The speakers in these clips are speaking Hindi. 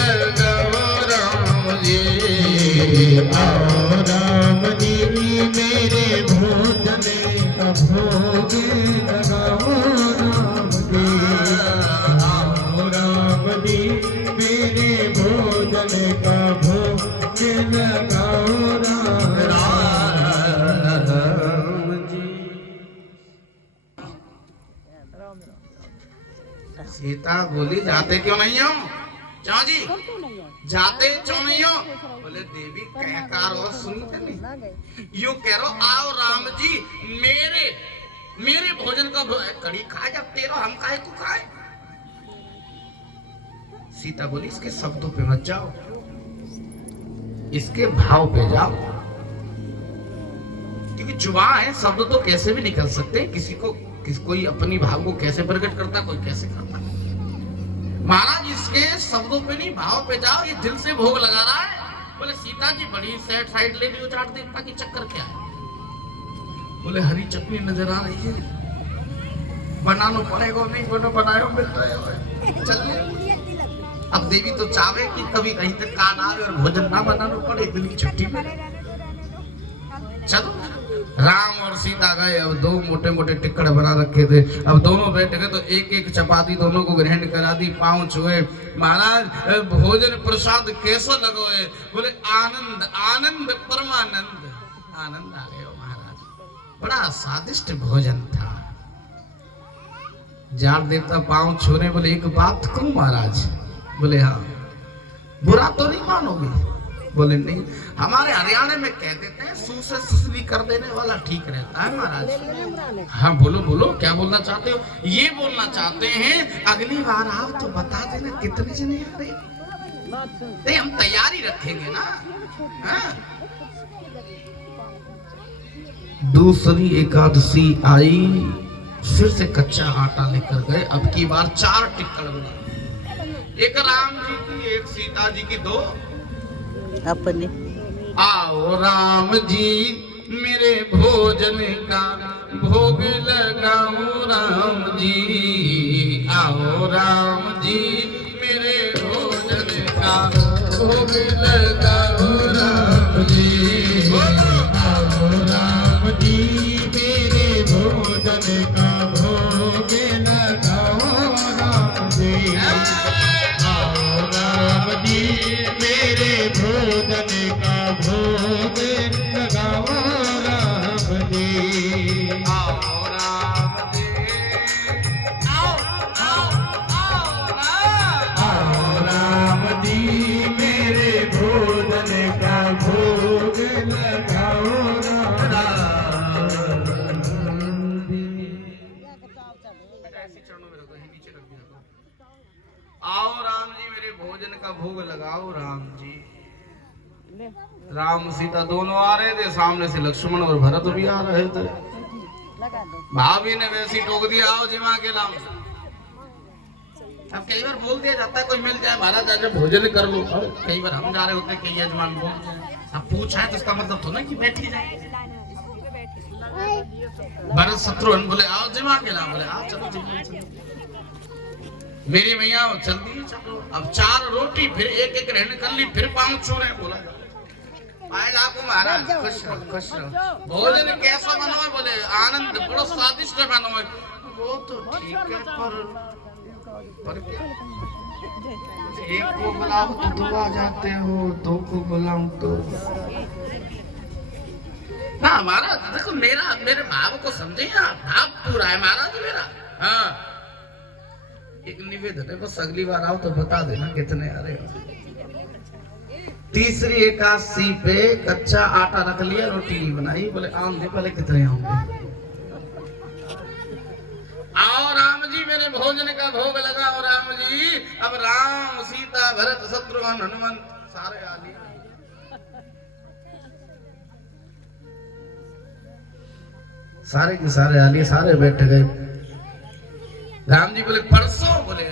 लगाओ राम जी, आओ राम जी मेरे भोजन का भोग लगाओ राम जी, आओ राम जी मेरे भोजन का भोग लगाओ राम जी। सीता बोली जाते क्यों नहीं हो? क्यों जी जाते क्यों नहीं हो? बोले देवी कहकार और सुनते नहीं, यूं कह रो आओ राम जी मेरे भोजन का कड़ी खाए, जब तेरो हम खाए को खाए। सीता बोली इसके शब्दों पे मत जाओ, इसके भाव पे जाओ, क्योंकि जुबान है, शब्द तो कैसे भी निकल सकते हैं, कोई अपनी भाव को कैसे प्रकट करता, कोई कैसे करता। महाराज इसके शब्दों पे नहीं भाव पे जाओ, ये दिल से भोग लगा रहा है। बोले सीता जी बड़ी सैड साइड ले ली उचाट देवता की, चक्कर क्या है? बोले हरी चटनी नजर आ रही है, बनाना पड़ेगा, नहीं बनाए मिल रहे हो, चलिए। अब देवी तो चाहे कि कभी कहीं तक कान आवे और भोजन ना बनाना पड़े, इतनी छुट्टी में चलो। राम और सीता गए, अब दो मोटे मोटे टिक्कड़ बना रखे थे, अब दोनों बैठ गए तो एक एक चपाती दोनों को ग्रहण करा दी, पांव छुए। महाराज भोजन प्रसाद कैसा लगो है? बोले आनंद आनंद परमानंद, आनंद आ गया महाराज, बड़ा स्वादिष्ट भोजन था। जाट देवता पांव छूने बोले एक बात कहूं महाराज? बोले हाँ। बुरा तो नहीं मानोगे? बोले नहीं, हमारे हरियाणा में कह देते हैं सू से सुसली कर देने वाला ठीक रहता है महाराज। हाँ बोलो बोलो, क्या बोलना चाहते हो? ये बोलना चाहते हैं अगली बार आओ तो बता देना कितने जने आ रहे, हम तैयारी रखेंगे ना। हाँ? दूसरी एकादशी आई, फिर से कच्चा आटा लेकर गए, अब की बार 4 टिक्कड़ बना, एक राम जी की, एक सीता जी की, 2 अपने। आओ राम जी मेरे भोजन का भोग लगाओ राम जी, आओ राम जी मेरे भोजन का भोग लगाओ राम जी, आओ राम जी मेरे भोजन का भोग लगाओ राम जी, आओ राम जी मेरे भोजन का भोग लगाओ राम जी, आओ राम जी, आओ राम जी मेरे भोजन का भोग लगाओ राम जी। आओ राम जी मेरे भोजन का भोग लगाओ राम जी। राम सीता दोनों आ रहे थे, सामने से लक्ष्मण और भरत भी आ रहे थे। भाभी ने वैसी टोक दिया, आओ जिमा के नाम। अब कई बार बोल दिया जाता है कोई मिल जाए महाराज आज भोजन कर लो, कई बार हम जा रहे होते कई यजमान बोल जाए, अब पूछा है तो इसका मतलब तो नहीं कि बैठ ही जाए। भरत शत्रुघ्न बोले आओ जिमा के नाम, बोले आओ चलो जिमा, मेरी मैया चल दी चलो। अब 4 रोटी, फिर एक एक रहने कर ली, फिर 5 छू रहे। बोला आए आपको महाराज खुश रहो खुश रहो। भोजन कैसा बनो है? बोले आनंद बड़ा स्वादिष्ट बनो है। वो तो ठीक है पर एक को बुलाओ तो 2 आ जाते हो, 2 को बुलाऊं तो ना। महाराज देखो मेरे भाव को समझे, भाव पूरा है महाराज मेरा। हाँ एक निवेदन है, बस अगली बार आओ तो बता देना कितने आ रहे हो। तीसरी एकादशी पे कच्चा आटा रख लिया, रोटी नहीं बनाई, बोले आम दे पहले कितने होंगे। आओ राम जी मेरे भोजन का भोग लगाओ राम जी। अब राम सीता भरत शत्रुघ्न हनुमंत सारे आ लिए। सारे के सारे आ लिए, सारे बैठ गए। राम जी बोले परसों? बोले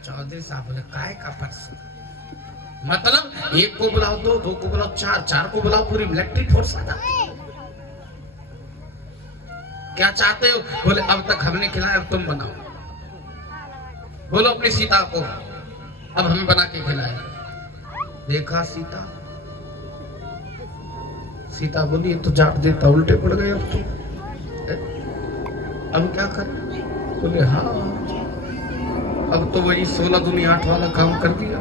चौधरी साहब बोले काय का परसों? मतलब 1 को बुलाओ 2 को बुलाओ 4 को बुलाओ, पूरी मिलिट्री फोर्स आ जाती है। क्या चाहते हो? बोले अब तक हमने खिलाया, अब तुम बनाओ। बोलो अपनी सीता को अब हम बना के खिलाए। देखा सीता, सीता बोली तो जाट देता उल्टे पड़ गए, अब क्या कर? बोले हाँ, अब तो वही 16 दूनी 8 वाला काम कर दिया,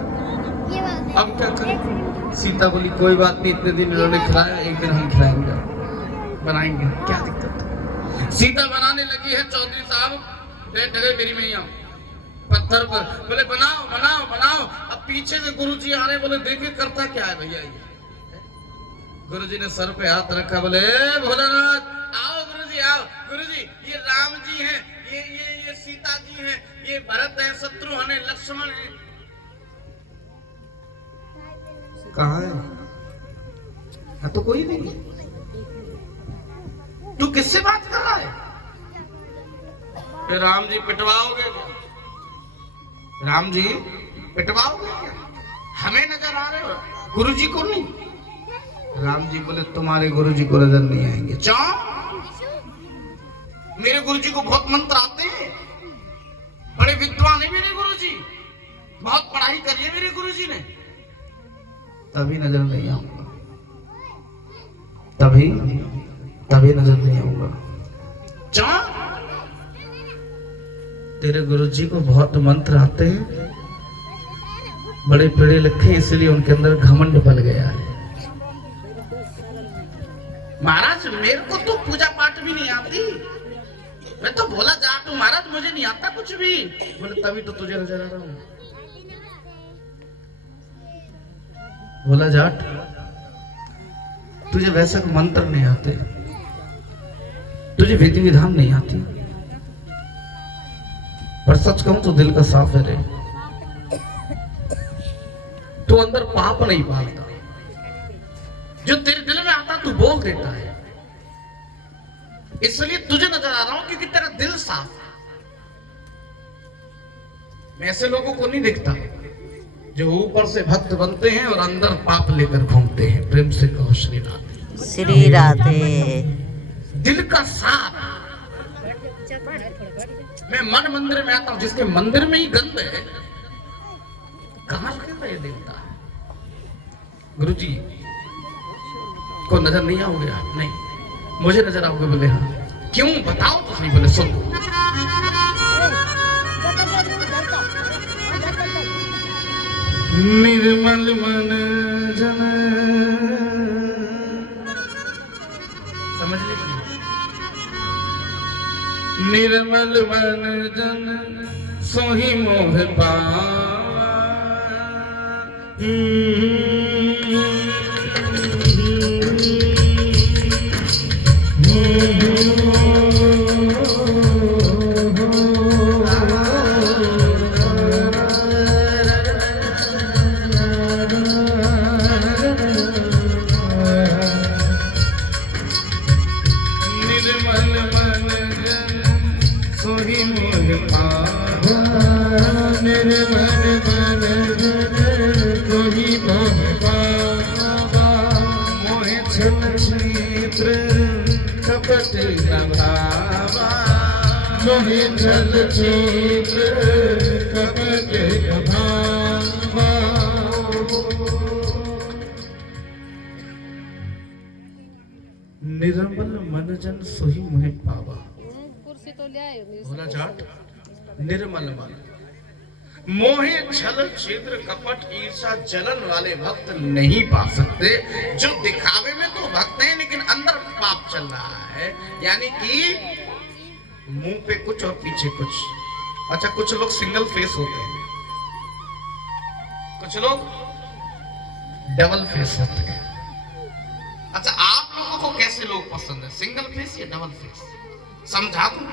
अब क्या करें? सीता बोली कोई बात नहीं, इतने दिन इन्होंने खिलाया, एक दिन हम खिलाएंगे, बनाएंगे, क्या दिक्कत है? सीता बनाने लगी है, चौधरी साहब बैठ गए मेरी मैया पत्थर पर, बोले बनाओ बनाओ बनाओ। अब पीछे से गुरुजी आ रहे, बोले देखे करता क्या है भैया ये? गुरुजी ने सर पे हाथ रखा, बोले भोलेनाथ आओ गुरुजी आओ। गुरुजी ये राम जी हैं, ये सीता जी हैं, ये भरत है, शत्रुघ्न है, लक्ष्मण है। कहाँ है? हाँ तो कोई नहीं, तू किससे बात कर रहा है? राम जी पिटवाओगे? राम जी पिटवाओगे? हमें नजर आ रहे हो, गुरुजी को नहीं। राम जी बोले तुम्हारे गुरुजी को नजर नहीं आएंगे। क्यों? मेरे गुरुजी को बहुत मंत्र आते हैं, बड़े विद्वान है मेरे गुरुजी, बहुत पढ़ाई करी है मेरे गुरुजी ने, तभी नजर नहीं आऊंगा, तभी नजर नहीं आऊंगा। क्यों? तेरे गुरुजी को बहुत मंत्र आते हैं, बड़े पढ़े लिखे, इसलिए उनके अंदर घमंड पल गया है। महाराज मेरे को तो पूजा पाठ भी नहीं आती, मैं तो भोला जाट हूं महाराज, मुझे नहीं आता कुछ भी। बोले तभी तो तुझे नजर आ रहा हूं। भोला जाट तुझे वैसे मंत्र नहीं आते, तुझे विधि विधान नहीं आती, पर सच कहूं तो दिल का साफ है रे, तू अंदर पाप नहीं पालता, जो तेरे दिल में आता तू बोल देता है, इसलिए तुझे नजर आ रहा हूं क्योंकि तेरा दिल साफ है। मैं ऐसे लोगों को नहीं देखता जो ऊपर से भक्त बनते हैं और अंदर पाप लेकर घूमते हैं। प्रेम से कहो श्री राधे। श्री राधे। दिल का साफ। मैं मन मंदिर में आता हूं, जिसके मंदिर में ही गंद है, कहां रहे देवता? गुरुजी को नजर नहीं आओगे आप? नहीं, मुझे नजर आओगे? बोले हाँ। क्यों बताओ तो सही। बोले सुन, निर्मल मन जन, समझ लीजिए, निर्मल मन जन सोही मोह पावा, मोहि छल चित्र कपट भावा। निर्मल मन जन सोही मोहि पावा। भोला जाट निर्मल मन, मोहे छल छिद्र कपट ईर्षा जलन वाले भक्त नहीं पा सकते। जो दिखावे में तो भक्त हैं लेकिन अंदर पाप चल रहा है, यानी कि मुंह पे कुछ और पीछे कुछ। अच्छा, कुछ लोग सिंगल फेस होते हैं, कुछ लोग डबल फेस होते हैं। अच्छा, आप लोगों को कैसे लोग पसंद है, सिंगल फेस या डबल फेस? समझा दूं?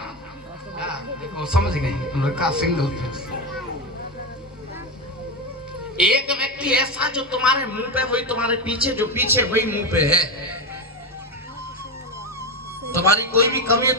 देखो समझ गई, लड़का सिंगल फेस। एक व्यक्ति ऐसा जो तुम्हारे मुंह पे वही तुम्हारे पीछे, जो पीछे वही मुंह पे है, तुम्हारी कोई भी कमी है